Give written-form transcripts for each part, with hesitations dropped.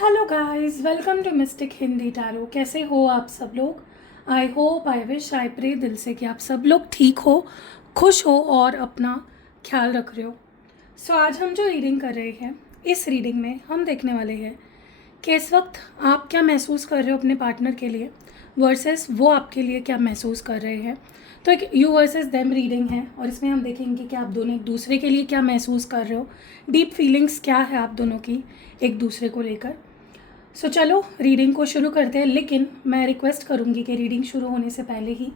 Hello guys, welcome to mystic Hindi tarot. कैसे हो आप सब लोग? I hope, I wish, I pray दिल से कि आप सब लोग ठीक हो, खुश हो और अपना ख्याल रख रहे हो। सो आज हम जो रीडिंग कर रहे हैं, इस रीडिंग में हम देखने वाले हैं कि इस वक्त आप क्या महसूस कर रहे हो अपने पार्टनर के लिए वर्सेस वो आपके लिए क्या महसूस कर रहे हैं। तो एक यू वर्सेस देम रीडिंग है और इसमें हम देखेंगे कि आप दोनों एक दूसरे के लिए क्या महसूस कर रहे हो, डीप फीलिंग्स क्या है आप दोनों की एक दूसरे को लेकर। सो चलो रीडिंग को शुरू करते हैं, लेकिन मैं रिक्वेस्ट करूँगी कि रीडिंग शुरू होने से पहले ही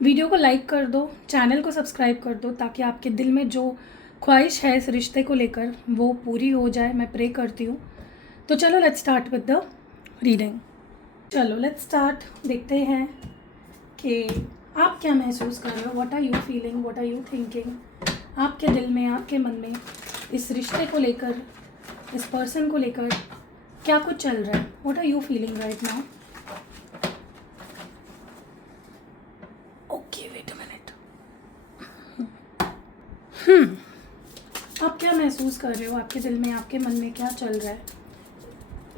वीडियो को लाइक कर दो, चैनल को सब्सक्राइब कर दो, ताकि आपके दिल में जो ख्वाहिश है इस रिश्ते को लेकर वो पूरी हो जाए। मैं प्रे करती हूँ। तो चलो let's start with the reading. चलो लेट्स स्टार्ट। देखते हैं कि आप क्या महसूस कर रहे हो, what are you feeling, what are you thinking. आपके दिल में, आपके मन में इस रिश्ते को लेकर, इस पर्सन को लेकर क्या कुछ चल रहा है। What are you feeling right now? Okay, wait a minute. आप क्या महसूस कर रहे हो? आपके दिल में, आपके मन में क्या चल रहा है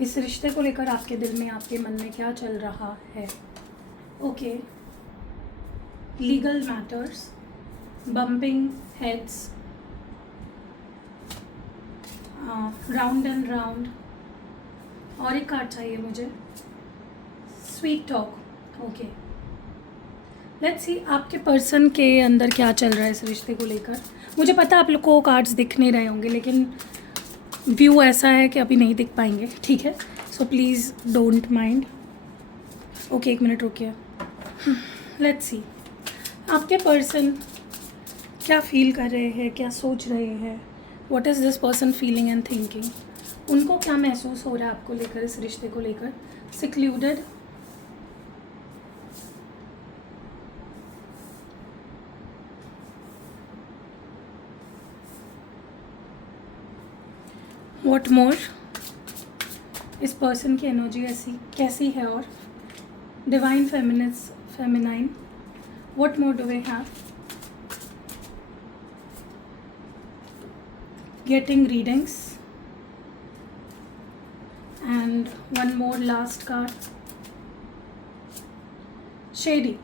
इस रिश्ते को लेकर? आपके दिल में, आपके मन में क्या चल रहा है? Okay, legal matters, bumping heads, round and round, और एक कार्ड चाहिए मुझे, sweet talk. Okay, let's see आपके पर्सन के अंदर क्या चल रहा है इस रिश्ते को लेकर। मुझे पता है आप लोग को कार्ड्स दिख नहीं रहे होंगे, लेकिन व्यू ऐसा है कि अभी नहीं दिख पाएंगे, ठीक है? So please don't mind. Okay, एक मिनट रुकिए। लेट्स सी आपके पर्सन क्या फील कर रहे हैं, क्या सोच रहे हैं। What is this person feeling and thinking? उनको क्या महसूस हो रहा है आपको लेकर, इस रिश्ते को लेकर? Secluded, what more? इस पर्सन की एनर्जी ऐसी कैसी है? और divine feminine, what more do we have? Getting readings and one more last card, shady.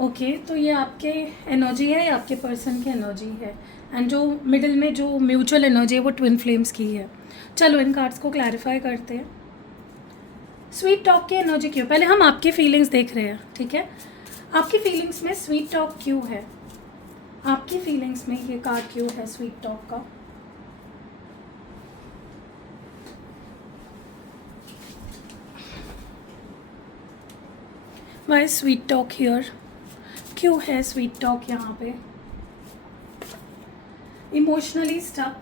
Okay, तो ये आपके एनर्जी है, ये आपके पर्सन की एनर्जी है, एंड जो मिडिल में जो म्यूचुअल एनर्जी है वो ट्विन फ्लेम्स की है। चलो इन कार्ड्स को क्लैरिफाई करते हैं। स्वीट टॉक की एनर्जी क्यों? पहले हम आपकी फीलिंग्स देख रहे हैं, ठीक है? आपकी फीलिंग्स में स्वीट टॉक क्यों है? आपकी फीलिंग्स में ये कार्ड क्यों है स्वीट टॉक का? Why sweet talk here? क्यों है स्वीट टॉक यहाँ पे? Emotionally stuck.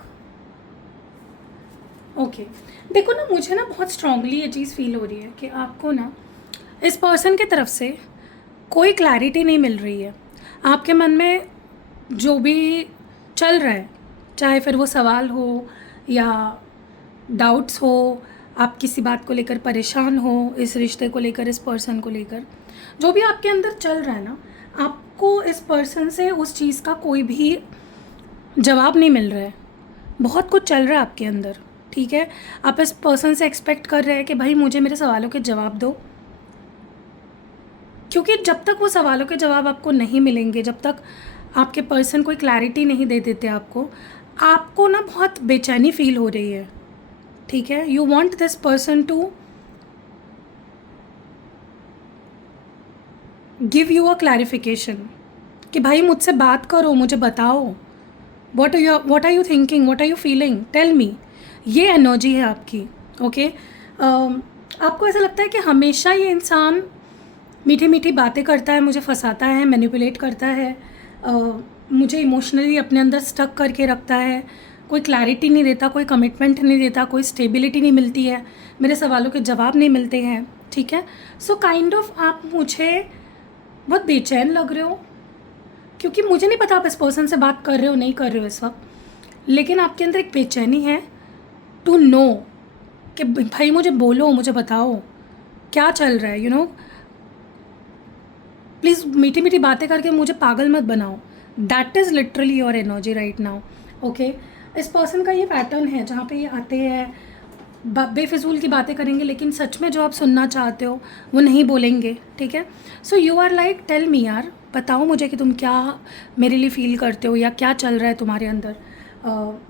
ओके, देखो ना, मुझे ना बहुत स्ट्रांगली ये चीज़ फील हो रही है कि आपको ना इस पर्सन की तरफ से कोई क्लैरिटी नहीं मिल रही है। आपके मन में जो भी चल रहा है, चाहे फिर वो सवाल हो या डाउट्स हो, आप किसी बात को लेकर परेशान हो, इस रिश्ते को लेकर, इस पर्सन को लेकर, जो भी आपके अंदर चल रहा है ना, आपको इस पर्सन से उस चीज़ का कोई भी जवाब नहीं मिल रहा है। बहुत कुछ चल रहा है आपके अंदर, ठीक है? आप इस पर्सन से एक्सपेक्ट कर रहे हैं कि भाई मुझे मेरे सवालों के जवाब दो, क्योंकि जब तक वो सवालों के जवाब आपको नहीं मिलेंगे, जब तक आपके पर्सन कोई क्लैरिटी नहीं दे देते आपको ना बहुत बेचैनी फील हो रही है, ठीक है? You want this person to give you a clarification कि भाई मुझसे बात करो, मुझे बताओ, what are you thinking, what are you feeling, tell me. ये एनर्जी है आपकी, ओके? आपको ऐसा लगता है कि हमेशा ये इंसान मीठी मीठी बातें करता है, मुझे फंसाता है, मैनिपुलेट करता है, मुझे इमोशनली अपने अंदर स्टक करके रखता है, कोई क्लैरिटी नहीं देता, कोई कमिटमेंट नहीं देता, कोई स्टेबिलिटी नहीं मिलती है, मेरे सवालों के जवाब नहीं मिलते हैं, ठीक है? सो काइंड ऑफ आप मुझे बहुत बेचैन लग रहे हो, क्योंकि मुझे नहीं पता आप इस पर्सन से बात कर रहे हो नहीं कर रहे हो इस वक्त, लेकिन आपके अंदर एक बेचैनी है टू नो कि भाई मुझे बोलो, मुझे बताओ क्या चल रहा है, यू नो। प्लीज़ मीठी मीठी बातें करके मुझे पागल मत बनाओ। That is literally your energy right now, okay? इस पर्सन का ये पैटर्न है जहाँ पे ये आते हैं, बेफिजूल की बातें करेंगे, लेकिन सच में जो आप सुनना चाहते हो वो नहीं बोलेंगे, ठीक है। So you are like tell me यार, बताओ मुझे कि तुम क्या मेरे लिए फ़ील करते हो या क्या चल रहा है तुम्हारे अंदर।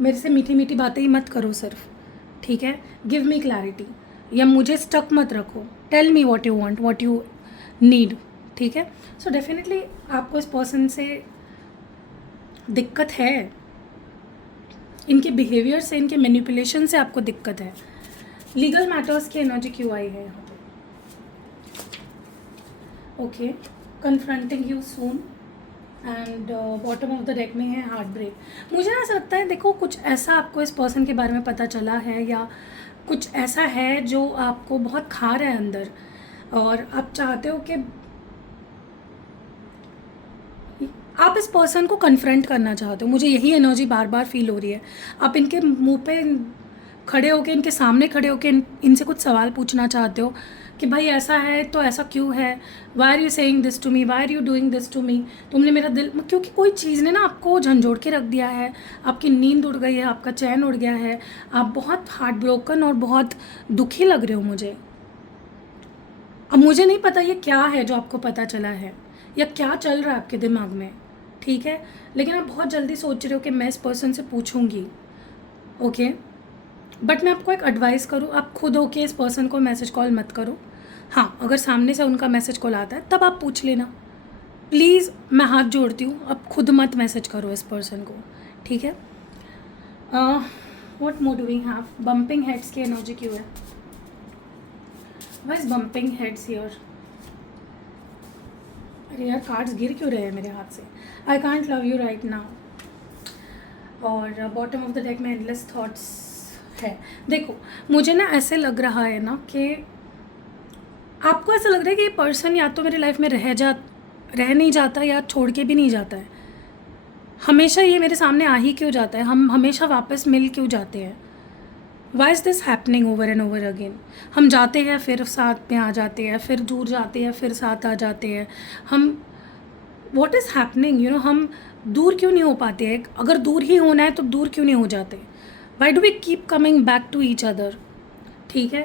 मेरे से मीठी मीठी बातें ही मत करो सिर्फ, ठीक है। गिव मी क्लैरिटी, या मुझे स्टक मत रखो। Tell me what you want, what you need, ठीक है। सो डेफिनेटली आपको इस पर्सन से दिक्कत है, इनके बिहेवियर से, इनके मैनिपुलेशन से आपको दिक्कत है। लीगल मैटर्स की एनर्जी क्यों आई है यहाँ पे? Okay, confronting you soon, and bottom of the deck में है हार्ट ब्रेक। मुझे ना ऐसा लगता है, देखो कुछ ऐसा आपको इस पर्सन के बारे में पता चला है, या कुछ ऐसा है जो आपको बहुत खा रहा है अंदर, और आप चाहते हो कि आप इस पर्सन को कन्फ्रंट करना चाहते हो। मुझे यही एनर्जी बार बार फील हो रही है। आप इनके मुंह पे खड़े होके, इनके सामने खड़े होके इनसे कुछ सवाल पूछना चाहते हो कि भाई ऐसा है तो ऐसा क्यों है, why are you saying this to me, why are you doing this to me. तुमने मेरा दिल, क्योंकि कोई चीज़ ने ना आपको झंझोड़ के रख दिया है, आपकी नींद उड़ गई है, आपका चैन उड़ गया है, आप बहुत हार्ट ब्रोकन और बहुत दुखी लग रहे हो मुझे। अब मुझे नहीं पता ये क्या है जो आपको पता चला है, या क्या चल रहा है आपके दिमाग में, ठीक है। लेकिन आप बहुत जल्दी सोच रहे हो कि मैं इस पर्सन से पूछूंगी, ओके। बट मैं आपको एक एडवाइस करूँ, आप खुद होके इस पर्सन को मैसेज कॉल मत करो। हाँ, अगर सामने से उनका मैसेज कॉल आता है तब आप पूछ लेना, प्लीज़ मैं हाथ जोड़ती हूँ, अब खुद मत मैसेज करो इस पर्सन को, ठीक है। What more do we have? Bumping heads की एनर्जी क्यों है? Why is bumping heads here? अरे यार, कार्ड्स गिर क्यों रहे हैं मेरे हाथ से? I can't love you right now. और बॉटम ऑफ द डेक में एंडलेस थॉट्स है। देखो मुझे ना ऐसे लग रहा है ना कि आपको ऐसा लग रहा है कि ये पर्सन या तो मेरी लाइफ में रह नहीं जाता, या छोड़ के भी नहीं जाता है। हमेशा ये मेरे सामने आ ही क्यों जाता है, हम हमेशा वापस मिल क्यों जाते हैं? Why is this happening over and over again? हम जाते हैं फिर साथ में आ जाते हैं, फिर दूर जाते हैं फिर साथ आ जाते हैं। हम what is happening, you know, हम दूर क्यों नहीं हो पाते हैं? अगर दूर ही होना है तो दूर क्यों नहीं हो जाते? Why do we keep coming back to each other, ठीक है।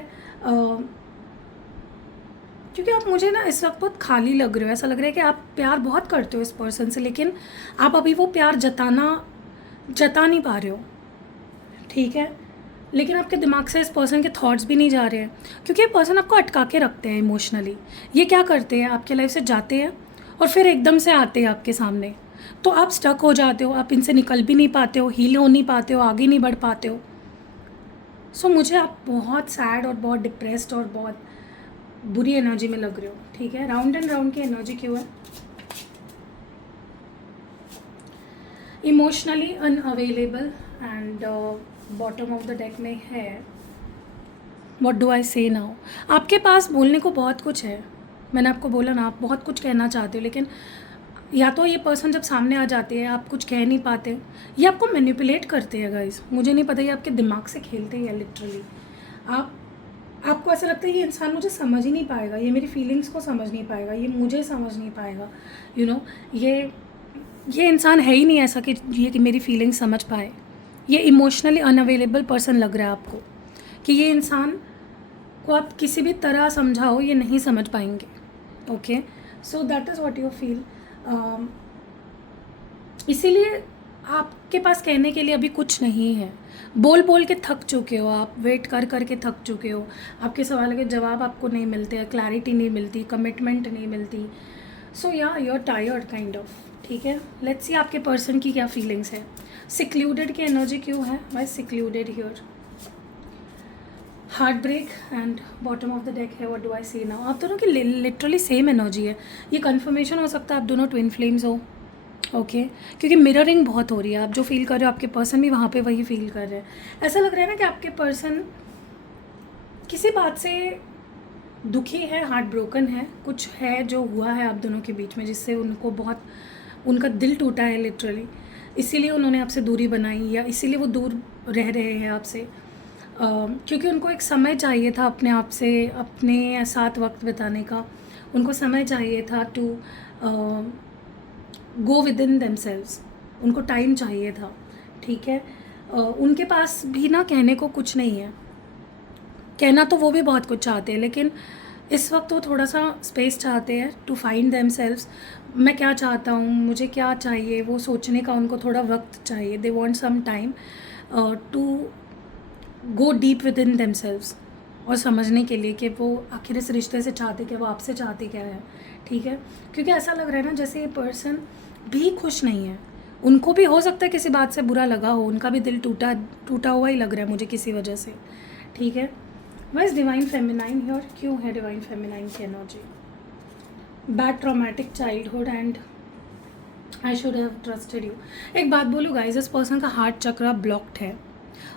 क्योंकि आप मुझे ना इस वक्त बहुत खाली लग रहे हो। ऐसा लग रहा है कि आप प्यार बहुत करते हो इस पर्सन से, लेकिन आप अभी वो प्यार जता नहीं पा रहे हो, ठीक है। लेकिन आपके दिमाग से इस पर्सन के थॉट्स भी नहीं जा रहे हैं, क्योंकि ये पर्सन आपको अटका के रखते हैं इमोशनली। ये क्या करते हैं, आपके लाइफ से जाते हैं और फिर एकदम से आते हैं आपके सामने, तो आप स्टक हो जाते हो, आप इनसे निकल भी नहीं पाते हो, हील हो नहीं पाते हो, आगे नहीं बढ़ पाते हो। सो मुझे आप बहुत सैड और बहुत डिप्रेस्ड और बहुत बुरी एनर्जी में लग रहे हो, ठीक है। राउंड एंड राउंड की एनर्जी क्यों है? Emotionally unavailable, and bottom of the deck में है व्हाट डू आई से नाउ। आपके पास बोलने को बहुत कुछ है, मैंने आपको बोला ना, आप बहुत कुछ कहना चाहते हो, लेकिन या तो ये पर्सन जब सामने आ जाते हैं आप कुछ कह नहीं पाते, ये आपको मैनिपुलेट करते हैं गाइस। मुझे नहीं पता, ये आपके दिमाग से खेलते हैं लिटरली। आपको ऐसा लगता है ये इंसान मुझे समझ ही नहीं पाएगा, ये मेरी फीलिंग्स को समझ नहीं पाएगा, ये मुझे समझ नहीं पाएगा, यू नो। ये इंसान है ही नहीं ऐसा कि मेरी फीलिंग्स समझ पाए। ये इमोशनली अनअवेलेबल पर्सन लग रहा है आपको, कि ये इंसान को आप किसी भी तरह समझाओ ये नहीं समझ पाएंगे, okay. So that is what you feel. इसीलिए आपके पास कहने के लिए अभी कुछ नहीं है। बोल बोल के थक चुके हो आप, वेट कर कर के थक चुके हो, आपके सवालों के जवाब आपको नहीं मिलते हैं, क्लैरिटी नहीं मिलती, कमिटमेंट नहीं मिलती। So yeah you are tired kind of, ठीक है। लेट्स सी आपके पर्सन की क्या फीलिंग्स है। सिक्लूडेड की एनर्जी क्यों है? Why secluded here? Heart break and bottom of the deck है what do I see now. आप दोनों की लिटरली सेम एनर्जी है। ये कन्फर्मेशन हो सकता है आप दोनों ट्विन फ्लेम्स हो, ओके क्योंकि मिररिंग बहुत हो रही है। आप जो फील कर रहे हो आपके पर्सन भी वहाँ पे वही फील कर रहे हैं। ऐसा लग रहा है ना कि आपके पर्सन किसी बात से दुखी है, हार्ट ब्रोकन है, कुछ है जो हुआ है आप दोनों के बीच में जिससे उनको बहुत, उनका दिल टूटा है लिटरली। इसीलिए उन्होंने आपसे दूरी बनाई, या इसीलिए वो दूर रह रहे हैं आपसे, क्योंकि उनको एक समय चाहिए था अपने आप से, अपने साथ वक्त बिताने का। उनको समय चाहिए था to go within themselves, उनको टाइम चाहिए था, ठीक है। उनके पास भी ना कहने को कुछ नहीं है। कहना तो वो भी बहुत कुछ चाहते हैं, लेकिन इस वक्त वो थोड़ा सा स्पेस चाहते हैं टू फाइंड देमसेल्व्स। मैं क्या चाहता हूँ, मुझे क्या चाहिए, वो सोचने का उनको थोड़ा वक्त चाहिए। They want some time to go deep within themselves, और समझने के लिए कि वो आखिर इस रिश्ते से चाहते क्या, वो आपसे चाहते क्या है। ठीक है, क्योंकि ऐसा लग रहा है ना जैसे ये पर्सन भी खुश नहीं है। उनको भी हो सकता है किसी बात से बुरा लगा हो, उनका भी दिल टूटा टूटा हुआ ही लग रहा है मुझे किसी वजह से। ठीक है, वाइज डिवाइन फेमिनाइन हियर, क्यों है डिवाइन फेमिनाइन की energy? Bad traumatic childhood and I should have trusted you. एक बात बोलूँ गाइस, इस पर्सन का हार्ट चक्र ब्लॉक्ड है,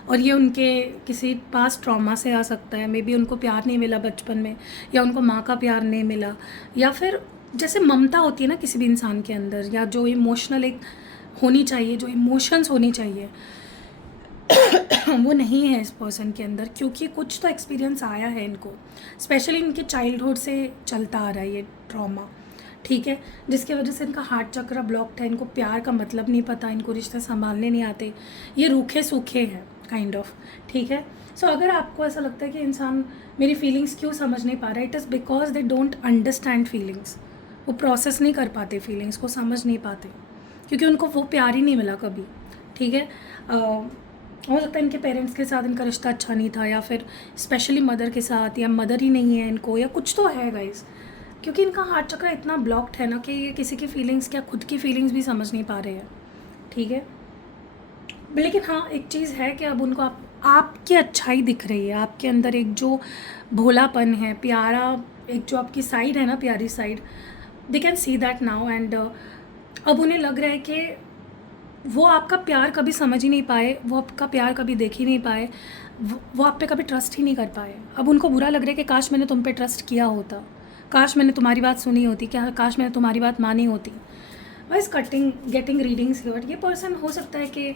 और ये उनके किसी पास ट्रॉमा से आ सकता है। मे बी उनको प्यार नहीं मिला बचपन में, या उनको माँ का प्यार नहीं मिला, या फिर जैसे ममता होती है ना किसी भी इंसान के अंदर, या जो इमोशनल एक होनी चाहिए, जो इमोशंस होनी चाहिए वो नहीं है इस पर्सन के अंदर, क्योंकि कुछ तो एक्सपीरियंस आया है इनको, स्पेशली इनके चाइल्डहुड से चलता आ रहा है ये ट्रॉमा। ठीक है, जिसकी वजह से इनका हार्ट चक्र ब्लॉक्ड है। इनको प्यार का मतलब नहीं पता, इनको रिश्ते संभालने नहीं आते, ये रूखे सूखे हैं काइंड ऑफ। ठीक है, सो अगर आपको ऐसा लगता है कि इंसान मेरी फीलिंग्स क्यों समझ नहीं पा रहा है, it is because they don't understand feelings. वो प्रोसेस नहीं कर पाते फीलिंग्स को, समझ नहीं पाते, क्योंकि उनको वो प्यार ही नहीं मिला कभी। ठीक है, हो सकता है इनके पेरेंट्स के साथ इनका रिश्ता अच्छा नहीं था, या फिर स्पेशली मदर के साथ, या मदर ही नहीं है इनको, या कुछ तो है गाइस, क्योंकि इनका हार्ट चक्र इतना ब्लॉक्ड है ना कि ये किसी की फीलिंग्स, क्या खुद की फीलिंग्स भी समझ नहीं पा रहे हैं। ठीक है, लेकिन हाँ एक चीज़ है कि अब उनको आपकी अच्छाई दिख रही है, आपके अंदर एक जो भोलापन है, प्यारा एक जो आपकी साइड है ना, प्यारी side, they can see that now. And अब उन्हें लग रहा है कि वो आपका प्यार कभी समझ ही नहीं पाए, वो आपका प्यार कभी देख ही नहीं पाए, वो आप पे कभी ट्रस्ट ही नहीं कर पाए। अब उनको बुरा लग रहा है कि काश मैंने तुम पे ट्रस्ट किया होता, काश मैंने तुम्हारी बात सुनी होती, क्या काश मैंने तुम्हारी बात मानी होती। Wise cutting getting readings here, ये पर्सन हो सकता है कि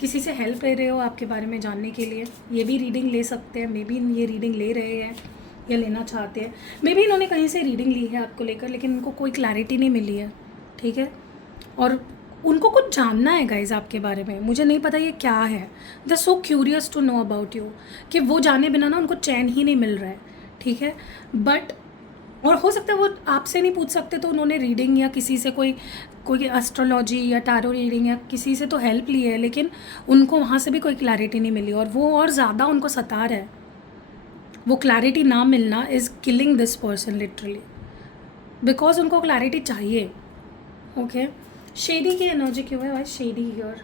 किसी से हेल्प ले रहे हो आपके बारे में जानने के लिए, ये भी रीडिंग ले सकते हैं। मे बी ये रीडिंग ले रहे हैं या लेना चाहते हैं, मे बी इन्होंने कहीं से रीडिंग ली है आपको लेकर, लेकिन उनको कोई क्लैरिटी नहीं मिली है। ठीक है, और उनको कुछ जानना है गाइज आपके बारे में, मुझे नहीं पता ये क्या है। They so curious to know about you, कि वो जाने बिना ना उनको चैन ही नहीं मिल रहा है। ठीक है, बट और हो सकता है वो आपसे नहीं पूछ सकते, तो उन्होंने रीडिंग या किसी से कोई एस्ट्रोलॉजी या टैरो रीडिंग या किसी से तो हेल्प ली है, लेकिन उनको वहाँ से भी कोई क्लैरिटी नहीं मिली, और वो और ज़्यादा उनको सता रहा है। वो क्लैरिटी ना मिलना is killing this person literally, because उनको क्लैरिटी चाहिए। ओके, शेडी की एनर्जी क्यों है भाई? Shady here,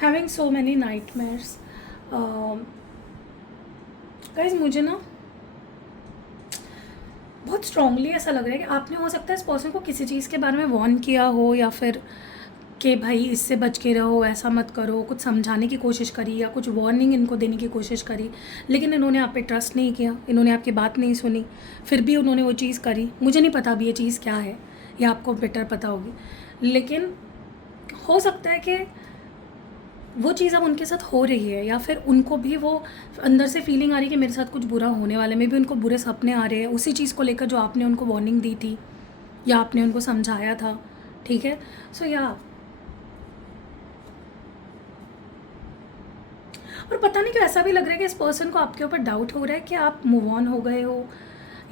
having so many nightmares. Guys मुझे ना बहुत स्ट्रांगली ऐसा लग रहा है कि आपने हो सकता है इस पर्सन को किसी चीज़ के बारे में वार्न किया हो, या फिर कि भाई इससे बच के रहो, ऐसा मत करो, कुछ समझाने की कोशिश करी या कुछ वार्निंग इनको देने की कोशिश करी, लेकिन इन्होंने आप पे ट्रस्ट नहीं किया, इन्होंने आपकी बात नहीं सुनी, फिर भी उन्होंने वो चीज़ करी। मुझे नहीं पता अभी ये चीज़ क्या है, या आपको बेटर पता होगी, लेकिन हो सकता है कि वो चीज़ अब उनके साथ हो रही है, या फिर उनको भी वो अंदर से फीलिंग आ रही है कि मेरे साथ कुछ बुरा होने वाला है। मे भी उनको बुरे सपने आ रहे हैं उसी चीज़ को लेकर जो आपने उनको वार्निंग दी थी या आपने उनको समझाया था। ठीक है, सो या और पता नहीं क्यों ऐसा भी लग रहा है कि इस पर्सन को आपके ऊपर डाउट हो रहा है कि आप मूव ऑन हो गए हो,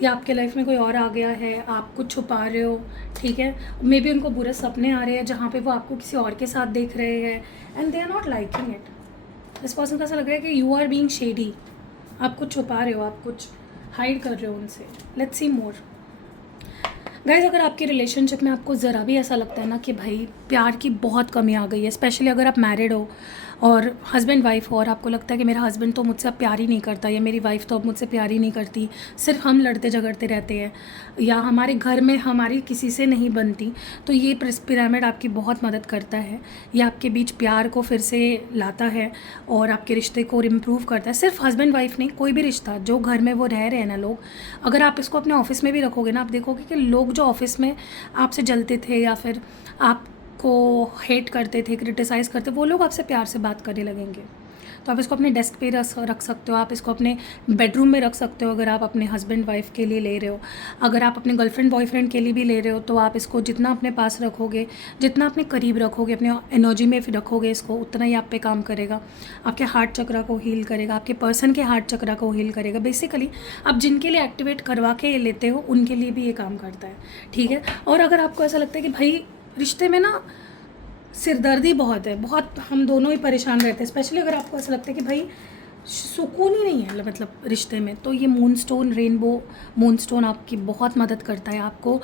या आपके लाइफ में कोई और आ गया है, आप कुछ छुपा रहे हो। ठीक है, मे बी उनको बुरे सपने आ रहे हैं जहाँ पे वो आपको किसी और के साथ देख रहे हैं, and they are not liking it. इस पर्सन का ऐसा लग रहा है कि यू आर बीइंग शेडी, आप कुछ छुपा रहे हो, आप कुछ हाइड कर रहे हो उनसे। Let's see more guys. अगर आपकी रिलेशनशिप में आपको ज़रा भी ऐसा लगता है ना कि भाई प्यार की बहुत कमी आ गई है, स्पेशली अगर आप मैरिड हो और हस्बैंड वाइफ हो, और आपको लगता है कि मेरा हस्बैंड तो मुझसे अब प्यार ही नहीं करता, या मेरी वाइफ तो अब मुझसे प्यार ही नहीं करती, सिर्फ हम लड़ते झगड़ते रहते हैं, या हमारे घर में हमारी किसी से नहीं बनती, तो ये पिरामिड आपकी बहुत मदद करता है। ये आपके बीच प्यार को फिर से लाता है और आपके रिश्ते को इम्प्रूव करता है। सिर्फ हस्बैंड वाइफ नहीं, कोई भी रिश्ता जो घर में वो रह रहे हैं ना लोग, अगर आप इसको अपने ऑफिस में भी रखोगे ना, आप देखोगे कि लोग जो ऑफिस में आपसे जलते थे या फिर आप को हेट करते थे, क्रिटिसाइज़ करते, वो लोग आपसे प्यार से बात करने लगेंगे। तो आप इसको अपने डेस्क पे रख सकते हो, आप इसको अपने बेडरूम में रख सकते हो अगर आप अपने हस्बैंड वाइफ के लिए ले रहे हो। अगर आप अपने गर्लफ्रेंड बॉयफ्रेंड के लिए भी ले रहे हो तो आप इसको जितना अपने पास रखोगे, जितना अपने करीब रखोगे, अपने एनर्जी में रखोगे इसको, उतना ही आप पे काम करेगा। आपके हार्ट चक्रा को हील करेगा, आपके पर्सन के हार्ट चक्रा को हील करेगा। बेसिकली आप जिनके लिए एक्टिवेट करवा के ये लेते हो उनके लिए भी ये काम करता है, ठीक है। और अगर आपको ऐसा लगता है कि भाई रिश्ते में ना सिरदर्दी बहुत है, बहुत हम दोनों ही परेशान रहते हैं, स्पेशली अगर आपको ऐसा लगता है कि भाई सुकून ही नहीं है मतलब रिश्ते में, तो ये मूनस्टोन, रेनबो मूनस्टोन आपकी बहुत मदद करता है। आपको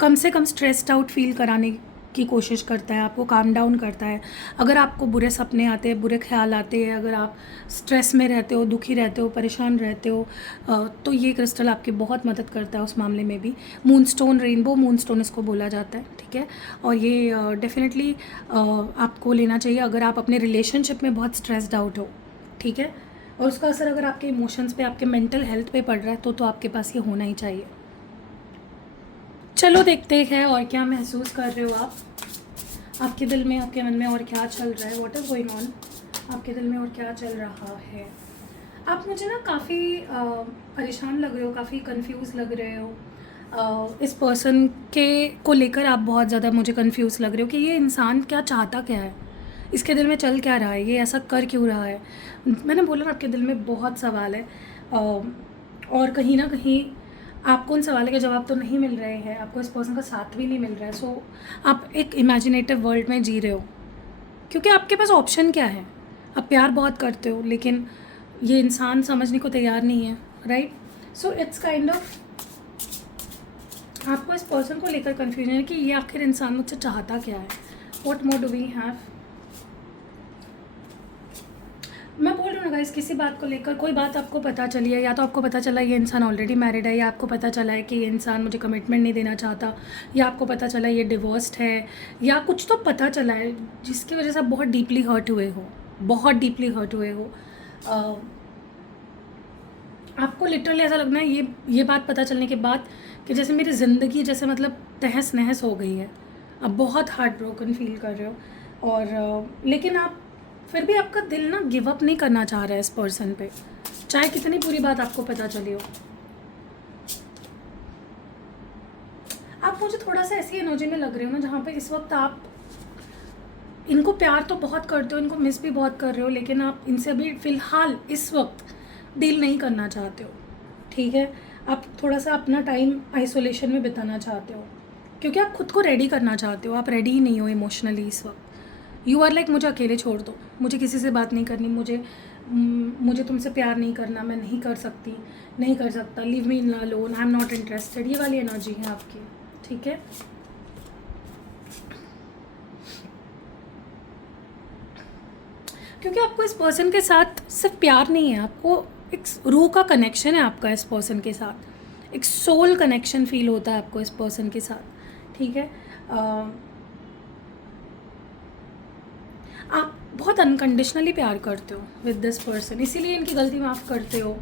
कम से कम स्ट्रेस्ड आउट फील कराने की कोशिश करता है, आपको काम डाउन करता है। अगर आपको बुरे सपने आते हैं, बुरे ख्याल आते हैं, अगर आप स्ट्रेस में रहते हो, दुखी रहते हो, परेशान रहते हो, तो ये क्रिस्टल आपकी बहुत मदद करता है उस मामले में भी। मूनस्टोन, रेनबो मूनस्टोन इसको बोला जाता है, ठीक है। और ये डेफिनेटली आपको लेना चाहिए अगर आप अपने रिलेशनशिप में बहुत स्ट्रेस्ड आउट हो, ठीक है। और उसका असर अगर आपके इमोशंस पे, आपके मेंटल हेल्थ पे पड़ रहा है तो आपके पास ये होना ही चाहिए। चलो देखते हैं और क्या महसूस कर रहे हो आप, आपके दिल में, आपके मन में और क्या चल रहा है, व्हाट इज़ गोइंग ऑन आपके दिल में और क्या चल रहा है। आप मुझे ना काफ़ी परेशान लग रहे हो, काफ़ी कंफ्यूज लग रहे हो। इस पर्सन के को लेकर आप बहुत ज़्यादा मुझे कंफ्यूज लग रहे हो कि ये इंसान क्या चाहता, क्या है, इसके दिल में चल क्या रहा है, ये ऐसा कर क्यों रहा है। मैंने बोला ना आपके दिल में बहुत सवाल है, और कहीं ना कहीं आपको उन सवालों के जवाब तो नहीं मिल रहे हैं, आपको इस पर्सन का साथ भी नहीं मिल रहा है। सो आप एक इमेजिनेटिव वर्ल्ड में जी रहे हो, क्योंकि आपके पास ऑप्शन क्या है। आप प्यार बहुत करते हो लेकिन ये इंसान समझने को तैयार नहीं है, right. So it's kind of आपको इस पर्सन को लेकर कन्फ्यूजन है कि ये आखिर इंसान मुझसे चाहता क्या है। What more do we have. मैं बोल रही हूँ ना गाइस, किसी बात को लेकर कोई बात आपको पता चली है, या तो आपको पता चला ये इंसान ऑलरेडी मैरिड है, या आपको पता चला है कि ये इंसान मुझे कमिटमेंट नहीं देना चाहता, या आपको पता चला ये डिवोर्स्ड है, या कुछ तो पता चला है जिसकी वजह से आप बहुत डीपली हर्ट हुए हो, बहुत डीपली हर्ट हुए हो। आपको लिटरली ऐसा लगना है ये बात पता चलने के बाद कि जैसे मेरी ज़िंदगी जैसे मतलब तहस नहस हो गई है। आप बहुत हार्ट ब्रोकन फील कर रहे हो, और लेकिन आप फिर भी, आपका दिल ना गिव अप नहीं करना चाह रहा है इस पर्सन पे, चाहे कितनी बुरी बात आपको पता चली हो। आप मुझे थोड़ा सा ऐसी एनर्जी में लग रहे हो ना जहाँ पे इस वक्त आप इनको प्यार तो बहुत करते हो, इनको मिस भी बहुत कर रहे हो, लेकिन आप इनसे अभी फ़िलहाल इस वक्त डील नहीं करना चाहते हो, ठीक है। आप थोड़ा सा अपना टाइम आइसोलेशन में बिताना चाहते हो, क्योंकि आप खुद को रेडी करना चाहते हो। आप रेडी ही नहीं हो इमोशनली इस वक्त। यू आर लाइक मुझे अकेले छोड़ दो, मुझे किसी से बात नहीं करनी, मुझे तुमसे प्यार नहीं करना, मैं नहीं कर सकती, नहीं कर सकता, leave me in alone, I am not interested. ये वाली एनर्जी है आपकी, ठीक है। क्योंकि आपको इस पर्सन के साथ सिर्फ प्यार नहीं है, आपको एक रूह का कनेक्शन है आपका इस पर्सन के साथ, एक सोल कनेक्शन फील होता है आपको इस पर्सन के साथ, ठीक है। आप बहुत अनकंडीशनली प्यार करते हो विद दिस पर्सन, इसीलिए इनकी गलती माफ़ करते हो,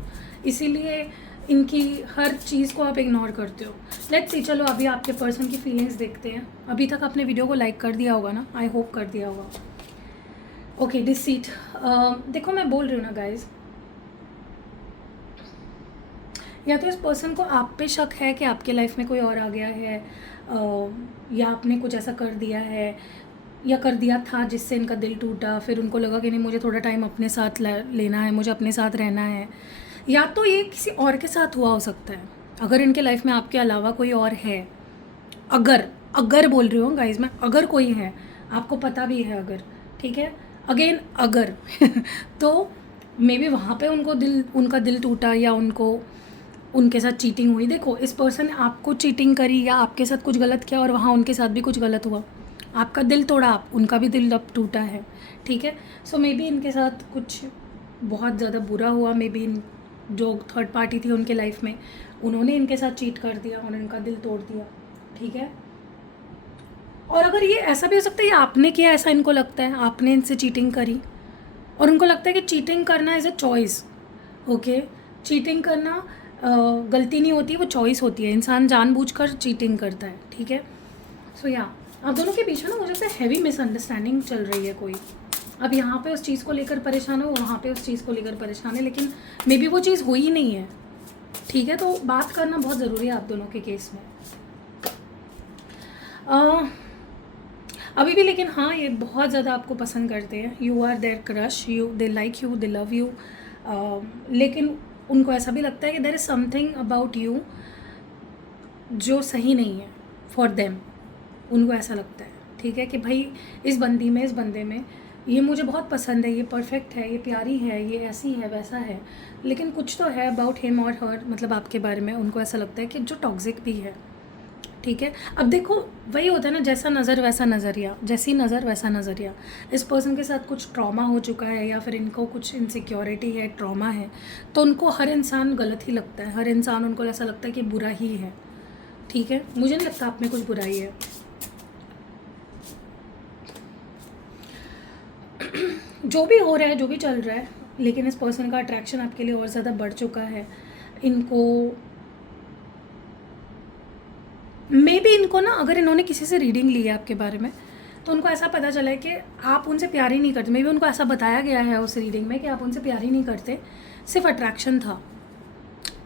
इसीलिए इनकी हर चीज़ को आप इग्नोर करते हो। लेट्स सी, चलो अभी आपके पर्सन की फीलिंग्स देखते हैं। अभी तक आपने वीडियो को लाइक कर दिया होगा ना, आई होप कर दिया होगा। Okay, deceit. देखो मैं बोल रही हूँ ना गाइज, या तो इस पर्सन को आप पे शक है कि आपके लाइफ में कोई और आ गया है, या आपने कुछ ऐसा कर दिया है या कर दिया था जिससे इनका दिल टूटा, फिर उनको लगा कि नहीं मुझे थोड़ा टाइम अपने साथ लेना है, मुझे अपने साथ रहना है। या तो ये किसी और के साथ हुआ हो सकता है, अगर इनके लाइफ में आपके अलावा कोई और है, अगर बोल रही हूँ गाइज मैं, अगर कोई है, आपको पता भी है अगर, ठीक है, अगेन अगर तो मे बी वहाँ पे उनका दिल टूटा, या उनके साथ चीटिंग हुई। देखो, इस पर्सन ने आपको चीटिंग करी या आपके साथ कुछ गलत किया और वहाँ उनके साथ भी कुछ गलत हुआ, आपका दिल तोड़ा, उनका भी दिल अब टूटा है, ठीक है। सो मे बी इनके साथ कुछ बहुत ज़्यादा बुरा हुआ, मे बी जो थर्ड पार्टी थी उनके लाइफ में, उन्होंने इनके साथ चीट कर दिया, उन्होंने इनका दिल तोड़ दिया, ठीक है। और अगर ये ऐसा भी हो सकता है ये आपने किया, ऐसा इनको लगता है, आपने इनसे चीटिंग करी और उनको लगता है कि चीटिंग करना is a choice, okay. Cheating करना गलती नहीं होती, वो चॉइस होती है, इंसान जानबूझकर चीटिंग करता है, ठीक है। सो या आप दोनों के बीच में ना मुझे लगता है हैवी मिसअंडरस्टैंडिंग चल रही है कोई, अब यहाँ पे उस चीज़ को लेकर परेशान हो, वहाँ पे उस चीज़ को लेकर परेशान है, लेकिन मे बी वो चीज़ हुई ही नहीं है, ठीक है। तो बात करना बहुत ज़रूरी है आप दोनों के केस में अभी भी। लेकिन हाँ, ये बहुत ज़्यादा आपको पसंद करते हैं, you are their crush, you they like you, they love you, लेकिन उनको ऐसा भी लगता है कि there is something about you जो सही नहीं है फॉर देम। उनको ऐसा लगता है, ठीक है, कि भाई इस बंदी में, इस बंदे में ये मुझे बहुत पसंद है, ये परफेक्ट है, ये प्यारी है, ये ऐसी है, वैसा है, लेकिन कुछ तो है अबाउट हिम और हर, मतलब आपके बारे में उनको ऐसा लगता है कि जो टॉक्सिक भी है, ठीक है। अब देखो वही होता है ना, जैसा नज़र वैसा नज़रिया, जैसी नज़र वैसा नज़रिया। इस पर्सन के साथ कुछ ट्रॉमा हो चुका है या फिर इनको कुछ इनसिक्योरिटी है, ट्रॉमा है, तो उनको हर इंसान गलत ही लगता है, हर इंसान उनको ऐसा लगता है कि बुरा ही है, ठीक है। मुझे नहीं लगता आप में कुछ बुराई है। जो भी हो रहा है, जो भी चल रहा है, लेकिन इस पर्सन का अट्रैक्शन आपके लिए और ज़्यादा बढ़ चुका है। इनको मे बी इनको ना, अगर इन्होंने किसी से रीडिंग ली है आपके बारे में, तो उनको ऐसा पता चला है कि आप उनसे प्यार ही नहीं करते। मे बी उनको ऐसा बताया गया है उस रीडिंग में कि आप उनसे प्यार ही नहीं करते, सिर्फ अट्रैक्शन था,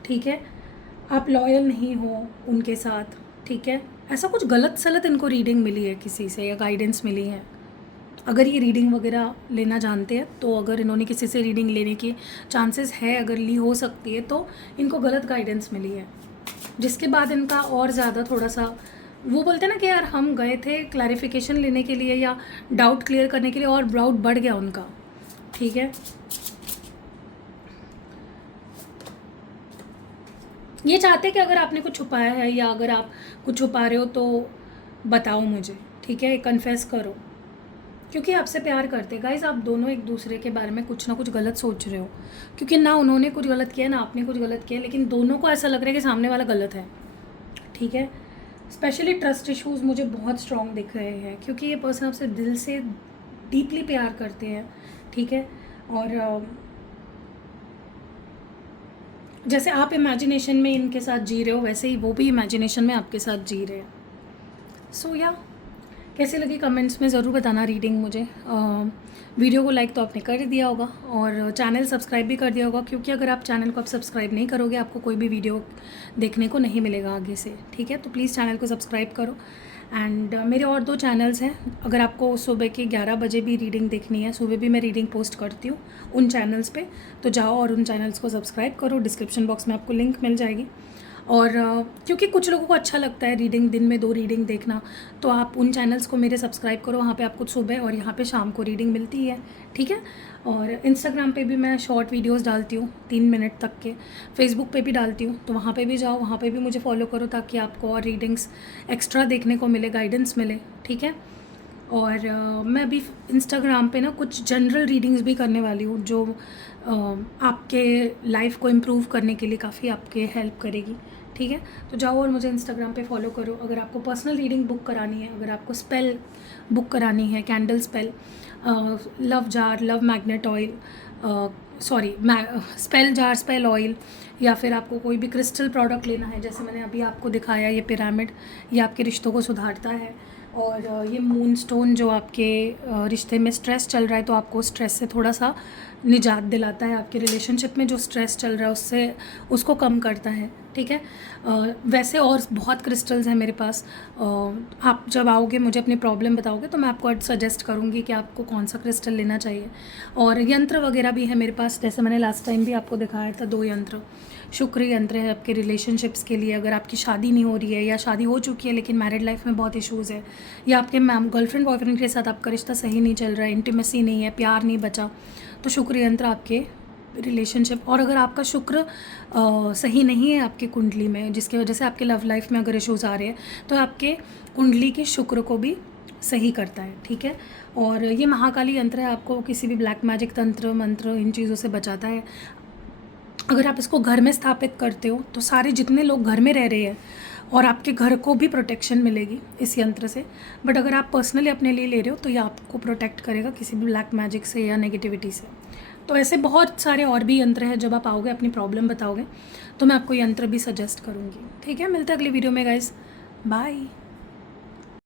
ठीक है। आप लॉयल नहीं हो उनके साथ, ठीक है। ऐसा कुछ गलत सलत इनको रीडिंग मिली है किसी से, या गाइडेंस मिली है। अगर ये रीडिंग वगैरह लेना जानते हैं, तो अगर इन्होंने किसी से रीडिंग लेने की चांसेस है, अगर ली हो सकती है, तो इनको गलत गाइडेंस मिली है, जिसके बाद इनका और ज़्यादा थोड़ा सा, वो बोलते हैं ना कि यार हम गए थे क्लैरिफिकेशन लेने के लिए या डाउट क्लियर करने के लिए, और डाउट बढ़ गया उनका, ठीक है। ये चाहते हैं कि अगर आपने कुछ छुपाया है या अगर आप कुछ छुपा रहे हो तो बताओ मुझे, ठीक है, कन्फेस करो, क्योंकि आपसे प्यार करते हैं। गाइज, आप दोनों एक दूसरे के बारे में कुछ ना कुछ गलत सोच रहे हो, क्योंकि ना उन्होंने कुछ गलत किया ना आपने कुछ गलत किया, लेकिन दोनों को ऐसा लग रहा है कि सामने वाला गलत है, ठीक है। स्पेशली ट्रस्ट इश्यूज़ मुझे बहुत स्ट्रॉन्ग दिख रहे हैं, क्योंकि ये पर्सन आपसे दिल से डीपली प्यार करते हैं, ठीक है। और जैसे आप इमेजिनेशन में इनके साथ जी रहे हो, वैसे ही वो भी इमेजिनेशन में आपके साथ जी रहे हैं। सो या कैसे लगी कमेंट्स में ज़रूर बताना रीडिंग मुझे। वीडियो को लाइक तो आपने कर दिया होगा और चैनल सब्सक्राइब भी कर दिया होगा, क्योंकि अगर आप चैनल को आप सब्सक्राइब नहीं करोगे, आपको कोई भी वीडियो देखने को नहीं मिलेगा आगे से, ठीक है। तो प्लीज़ चैनल को सब्सक्राइब करो। एंड मेरे और 2 चैनल्स हैं, अगर आपको सुबह के 11 बजे भी रीडिंग देखनी है, सुबह भी मैं रीडिंग पोस्ट करती हूँ उन चैनल्स पे, तो जाओ और उन चैनल्स को सब्सक्राइब करो। डिस्क्रिप्शन बॉक्स में आपको लिंक मिल जाएगी। और क्योंकि कुछ लोगों को अच्छा लगता है रीडिंग, दिन में 2 रीडिंग देखना, तो आप उन चैनल्स को मेरे सब्सक्राइब करो, वहाँ पे आपको सुबह और यहाँ पे शाम को रीडिंग मिलती है, ठीक है। और इंस्टाग्राम पे भी मैं शॉर्ट वीडियोस डालती हूँ 3 मिनट तक के, फेसबुक पे भी डालती हूँ, तो वहाँ पे भी जाओ, वहाँ पे भी मुझे फॉलो करो, ताकि आपको और रीडिंग्स एक्स्ट्रा देखने को मिले, गाइडेंस मिले, ठीक है। और मैं अभी इंस्टाग्राम पे ना कुछ जनरल रीडिंग्स भी करने वाली हूँ, जो आपके लाइफ को इम्प्रूव करने के लिए काफ़ी आपके हेल्प करेगी, ठीक है। तो जाओ और मुझे इंस्टाग्राम पे फॉलो करो। अगर आपको पर्सनल रीडिंग बुक करानी है, अगर आपको स्पेल बुक करानी है, candle spell, love jar, love magnet oil, sorry spell jar, spell oil, या फिर आपको कोई भी क्रिस्टल प्रोडक्ट लेना है, जैसे मैंने अभी आपको दिखाया ये पिरामिड, ये आपके रिश्तों को सुधारता है। और ये मून स्टोन जो आपके रिश्ते में स्ट्रेस चल रहा है, तो आपको स्ट्रेस से थोड़ा सा निजात दिलाता है, आपके रिलेशनशिप में जो स्ट्रेस चल रहा है उससे उसको कम करता है, ठीक है। वैसे और बहुत क्रिस्टल्स हैं मेरे पास। आप जब आओगे, मुझे अपनी प्रॉब्लम बताओगे, तो मैं आपको सजेस्ट करूँगी कि आपको कौन सा क्रिस्टल लेना चाहिए। और यंत्र वगैरह भी है मेरे पास, जैसे मैंने लास्ट टाइम भी आपको दिखाया था 2 यंत्र। शुक्र यंत्र है आपके रिलेशनशिप्स के लिए, अगर आपकी शादी नहीं हो रही है या शादी हो चुकी है लेकिन मैरिड लाइफ में बहुत इश्यूज़ है, या आपके गर्लफ्रेंड बॉयफ्रेंड के साथ आपका रिश्ता सही नहीं चल रहा है, इंटीमेसी नहीं है, प्यार नहीं बचा, तो शुक्र यंत्र आपके रिलेशनशिप। और अगर आपका शुक्र सही नहीं है आपकी कुंडली में, जिसकी वजह से आपके लव लाइफ में अगर इश्यूज़ आ रहे हैं, तो आपके कुंडली के शुक्र को भी सही करता है, ठीक है। और ये महाकाली यंत्र है, आपको किसी भी ब्लैक मैजिक, तंत्र मंत्र, इन चीज़ों से बचाता है। अगर आप इसको घर में स्थापित करते हो, तो सारे जितने लोग घर में रह रहे हैं और आपके घर को भी प्रोटेक्शन मिलेगी इस यंत्र से। बट अगर आप पर्सनली अपने लिए ले रहे हो, तो ये आपको प्रोटेक्ट करेगा किसी भी ब्लैक मैजिक से या नेगेटिविटी से। तो ऐसे बहुत सारे और भी यंत्र हैं, जब आप आओगे अपनी प्रॉब्लम बताओगे, तो मैं आपको यंत्र भी सजेस्ट करूँगी, ठीक है। मिलते हैं अगली वीडियो में गाइस, बाय।